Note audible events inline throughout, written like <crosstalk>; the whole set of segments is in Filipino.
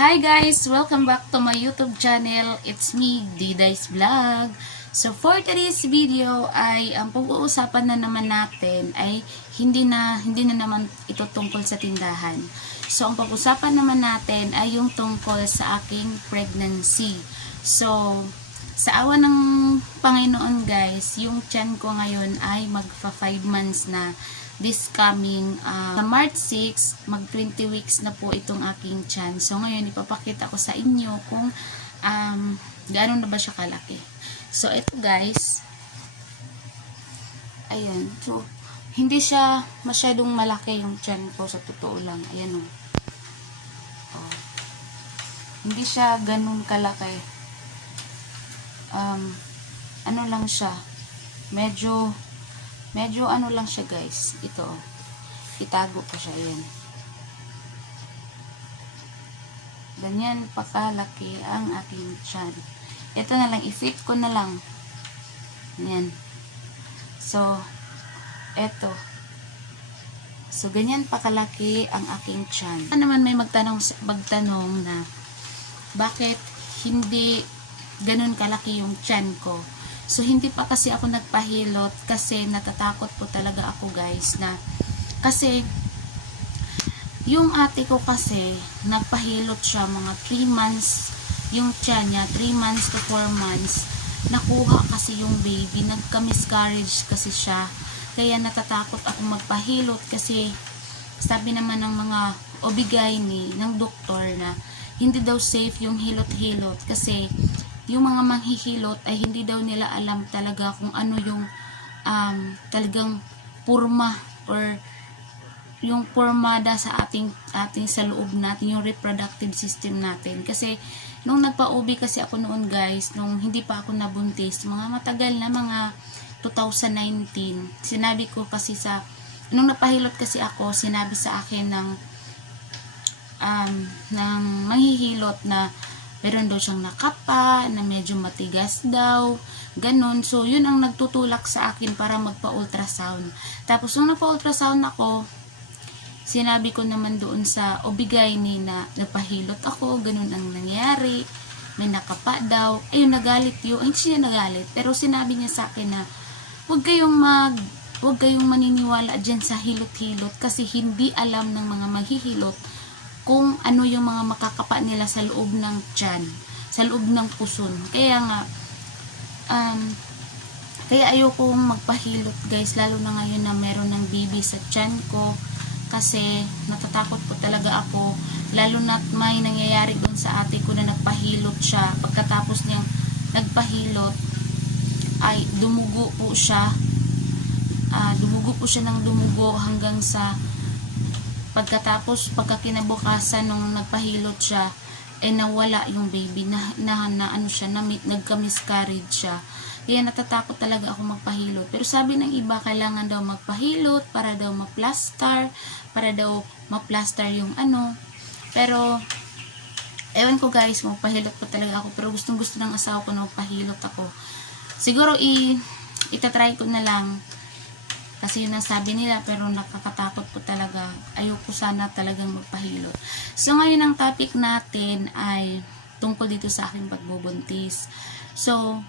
Hi guys! Welcome back to my YouTube channel. It's me, Diday's Vlog. So for today's video ay ang pag-uusapan na naman natin ay hindi na hindi na naman ito tungkol sa tindahan. So ang pag-usapan naman natin ay yung tungkol sa aking pregnancy. So sa awa ng Panginoon guys, yung tiyan ko ngayon ay magfa 5 months na this coming uh, sa March 6, mag 20 weeks na po itong aking tiyan. So ngayon ipapakita ko sa inyo kung um, gaano na ba siya kalaki. So ito guys, ayan, so hindi siya masyadong malaki yung tiyan ko sa totoo lang. Ayan o. Oh. Hindi siya ganun kalaki. Um, ano lang siya, medyo Medyo ano lang siya guys. Ito. Itago ko siya. Yan. Ganyan pakalaki ang aking tiyan. Ito na lang. I-fit ko na lang. Yan. So, eto. So, ganyan pakalaki ang aking tiyan. Ano naman may magtanong, magtanong na bakit hindi ganun kalaki yung tiyan ko. So, hindi pa kasi ako nagpahilot kasi natatakot po talaga ako guys na kasi yung ate ko kasi nagpahilot siya mga 3 months yung tiyan niya 3 months to 4 months nakuha kasi yung baby nagka-miscarriage kasi siya. Kaya natatakot ako magpahilot kasi sabi naman ng mga obigay ni ng doktor na hindi daw safe yung hilot-hilot kasi yung mga manghihilot ay hindi daw nila alam talaga kung ano yung um, talagang purma or yung formada sa ating ating sa loob natin yung reproductive system natin. Kasi nung nagpa-OB kasi ako noon guys nung hindi pa ako nabuntis mga matagal na mga 2019 sinabi ko kasi sa nung napahilot kasi ako sinabi sa akin ng um, ng manghihilot na meron daw siyang nakapa, na medyo matigas daw, ganun. So, yun ang nagtutulak sa akin para magpa-ultrasound. Tapos, nung nagpa-ultrasound ako, sinabi ko naman doon sa obigay ni na napahilot ako, ganun ang nangyari, may nakapa daw. Ayun, nagalit yun. Hindi siya nagalit. Pero sinabi niya sa akin na, huwag kayong mag, huwag kayong maniniwala dyan sa hilot-hilot kasi hindi alam ng mga maghihilot kung ano yung mga makakapa nila sa loob ng tiyan, sa loob ng puson. Kaya nga, um, kaya ayokong magpahilot guys, lalo na ngayon na meron ng baby sa tiyan ko, kasi natatakot po talaga ako, lalo na may nangyayari doon sa ate ko na nagpahilot siya, pagkatapos niyang nagpahilot, ay dumugo po siya, ah, dumugo po siya ng dumugo hanggang sa pagkatapos pagkakinabukasan nung nagpahilot siya eh nawala yung baby. Na, na, na ano siya na nagka-miscarriage siya. Kaya natatakot talaga ako magpahilot. Pero sabi ng iba kailangan daw magpahilot para daw ma-plaster para daw ma-plaster yung ano. Pero ewan ko guys magpahilot pa talaga ako. Pero gustong gusto ng asawa ko na magpahilot ako. Siguro i itatry ko na lang kasi yun ang sabi nila pero nakakatakot po talaga. Ayoko sana talagang magpahilot. So ngayon ang topic natin ay tungkol dito sa aking pagbubuntis. So,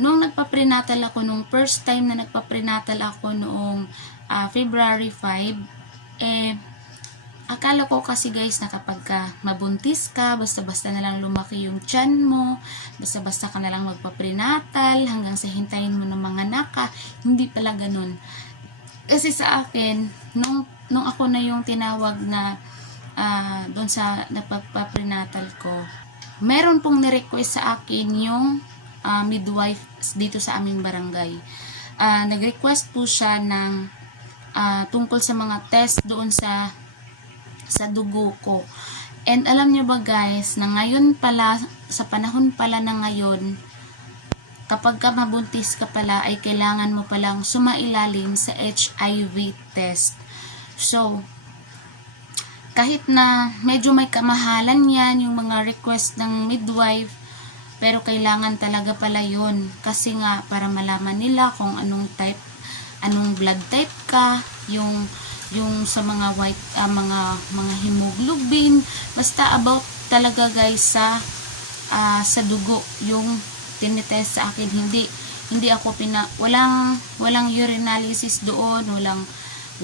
nung nagpa-prenatal ako, nung first time na nagpa-prenatal ako noong ah, February 5, eh, akala ko kasi guys na kapag ka mabuntis ka, basta-basta na lang lumaki yung tiyan mo, basta-basta ka na lang magpa-prenatal hanggang sa hintayin mo ng mga naka, hindi pala ganun kasi sa akin, nung, nung ako na yung tinawag na uh, doon sa napagpaprenatal ko, meron pong nirequest sa akin yung uh, midwife dito sa aming barangay. Uh, nag-request po siya ng uh, tungkol sa mga test doon sa sa dugo ko. And alam niyo ba guys, na ngayon pala, sa panahon pala na ngayon, kapag ka mabuntis ka pala ay kailangan mo palang sumailalim sa HIV test. So, kahit na medyo may kamahalan yan, yung mga request ng midwife, pero kailangan talaga pala yon kasi nga para malaman nila kung anong type, anong blood type ka, yung yung sa mga white uh, mga mga hemoglobin basta about talaga guys sa ah, sa dugo yung tinitest sa akin. Hindi hindi ako pina walang walang urinalysis doon walang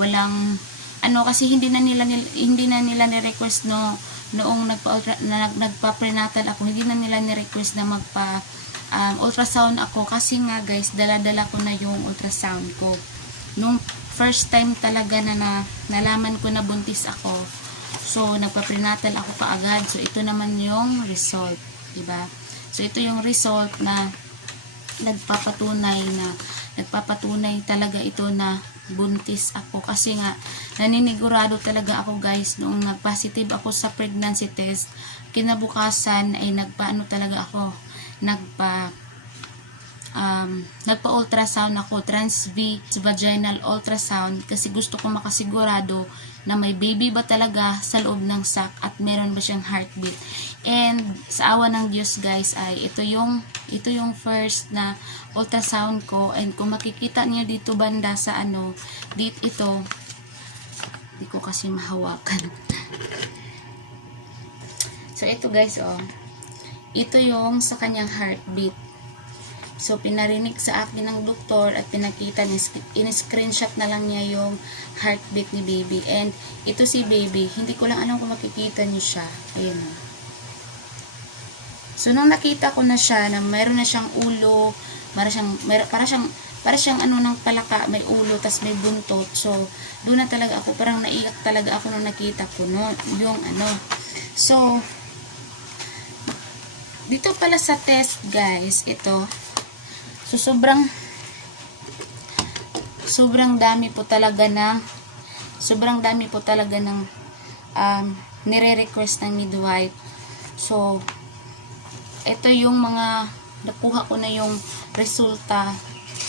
walang ano kasi hindi na nila nil- hindi na nila ni-request no noong nagpa na, nagpa-prenatal ako hindi na nila ni-request na magpa um, ultrasound ako. Kasi nga guys dala-dala ko na yung ultrasound ko. Nung first time talaga na, na nalaman ko na buntis ako so nagpa-prenatal ako kaagad so ito naman yung result diba so ito yung result na nagpapatunay na nagpapatunay talaga ito na buntis ako. Kasi nga naninigurado talaga ako guys noong nag-positive ako sa pregnancy test kinabukasan ay nagpaano talaga ako nagpa um, nagpa-ultrasound ako, trans-V vaginal ultrasound kasi gusto ko makasigurado na may baby ba talaga sa loob ng sac at meron ba siyang heartbeat. And sa awa ng Diyos guys ay ito yung ito yung first na ultrasound ko and kung makikita niyo dito banda sa ano, dito ito hindi ko kasi mahawakan. <laughs> so ito guys oh. Ito yung sa kanyang heartbeat. So, pinarinig sa akin ng doktor at pinakita in-screenshot na lang niya yung heartbeat ni baby. And, ito si baby, hindi ko lang alam kung makikita niyo siya. Ayun. o. So, nung nakita ko na siya, na mayroon na siyang ulo, para siyang, mer para siyang, para siyang ano ng palaka, may ulo, tas may buntot. So, doon na talaga ako, parang naiyak talaga ako nung nakita ko, no? Yung ano. So, dito pala sa test, guys, ito, So, sobrang sobrang dami po talaga na sobrang dami po talaga ng um, nire-request ng midwife. So, ito yung mga nakuha ko na yung resulta.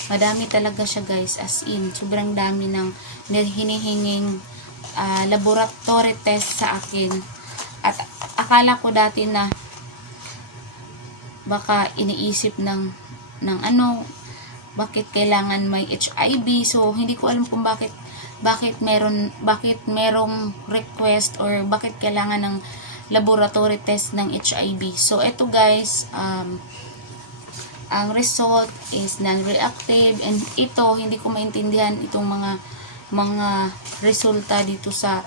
Madami talaga siya guys, as in. Sobrang dami ng hinihinging ah, laboratory test sa akin. At akala ko dati na baka iniisip ng ng ano bakit kailangan may HIV so hindi ko alam kung bakit bakit meron bakit merong request or bakit kailangan ng laboratory test ng HIV so eto guys um, ang result is non-reactive and ito hindi ko maintindihan itong mga mga resulta dito sa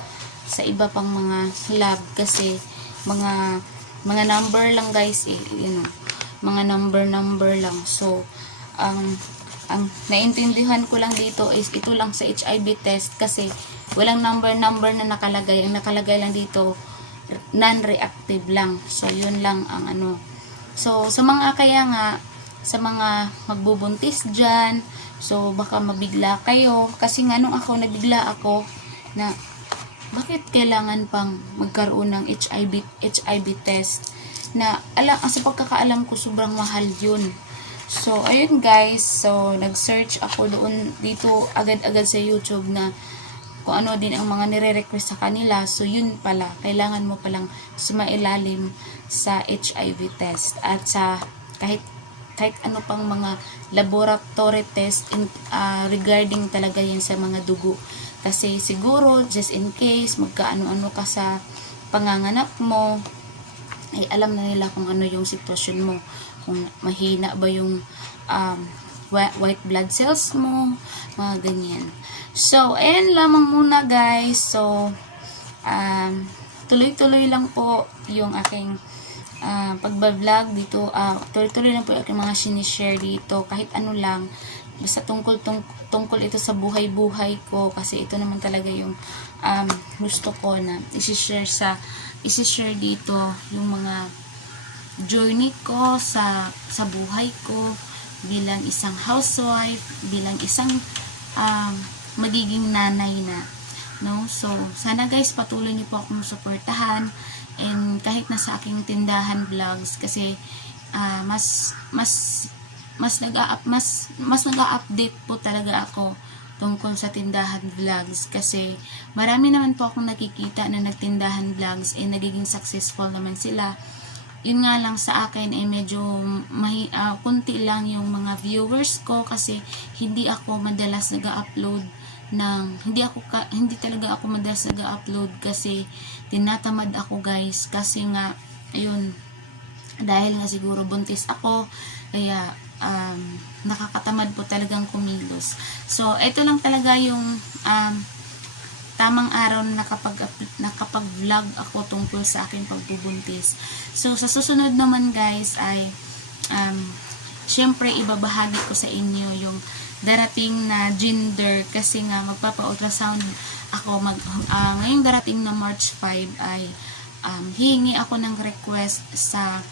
sa iba pang mga lab kasi mga mga number lang guys eh you know mga number number lang. So ang ang naintindihan ko lang dito is ito lang sa HIV test kasi walang number number na nakalagay. Ang nakalagay lang dito non-reactive lang. So yun lang ang ano. So sa mga kaya nga sa mga magbubuntis dyan so baka mabigla kayo. Kasi nga nung ako nabigla ako na bakit kailangan pang magkaroon ng HIV HIV test na ala sa pagkakaalam ko sobrang mahal yun. So ayun guys. So nag-search ako doon dito agad-agad sa YouTube na kung ano din ang mga nire-request sa kanila. So yun pala. Kailangan mo palang sumailalim sa HIV test. At sa kahit kahit ano pang mga laboratory test in, ah, regarding talaga yan sa mga dugo. Kasi siguro just in case magkaano-ano ka sa panganganak mo ay alam na nila kung ano yung sitwasyon mo. Kung mahina ba yung um, whi- white blood cells mo mga ganyan. So ayan lamang muna guys. So um, tuloy-tuloy lang po yung aking uh, pagbablog dito. Uh, tuloy-tuloy lang po yung aking mga sinishare dito. Kahit ano lang. Basta tungkol tung, tungkol ito sa buhay-buhay ko. Kasi ito naman talaga yung um, gusto ko na isi-share sa isi-share dito yung mga journey ko sa sa buhay ko bilang isang housewife, bilang isang um, magiging nanay na. No? So, sana guys patuloy niyo po akong suportahan and kahit nasa aking tindahan vlogs kasi ah, mas mas mas nag mas mas nag-update po talaga ako tungkol sa tindahan vlogs kasi marami naman po akong nakikita na nagtindahan vlogs eh nagiging successful naman sila. Yun nga lang sa akin eh medyo mahi, ah, kunti lang yung mga viewers ko kasi hindi ako madalas nag-upload ng hindi ako ka, hindi talaga ako madalas nag-upload kasi tinatamad ako guys. Kasi nga ayun, dahil nga siguro buntis ako, kaya um, nakakatamad po talagang kumilos. So, ito lang talaga yung um, tamang araw na nakapag, nakapag-vlog ako tungkol sa aking pagbubuntis. So, sa susunod naman guys ay um, syempre ibabahagi ko sa inyo yung darating na gender kasi nga magpapa-ultrasound ako mag ah, ngayong darating na March 5 ay um, hihingi ako ng request sa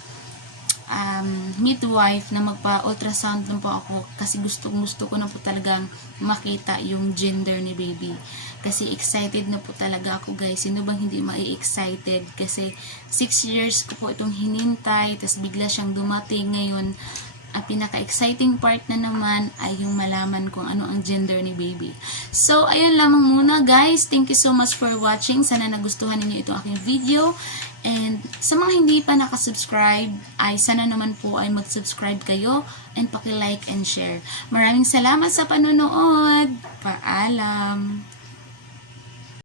um, midwife na magpa-ultrasound lang po ako kasi gusto gusto ko na po talagang makita yung gender ni baby. Kasi excited na po talaga ako guys. Sino bang hindi mai-excited? Kasi 6 years ko po itong hinintay, tapos bigla siyang dumating ngayon. Ang pinaka-exciting part na naman ay yung malaman kung ano ang gender ni baby. So, ayun lamang muna guys. Thank you so much for watching. Sana nagustuhan ninyo itong aking video. And sa mga hindi pa nakasubscribe, ay sana naman po ay mag-subscribe kayo and paki-like and share. Maraming salamat sa panonood. Paalam!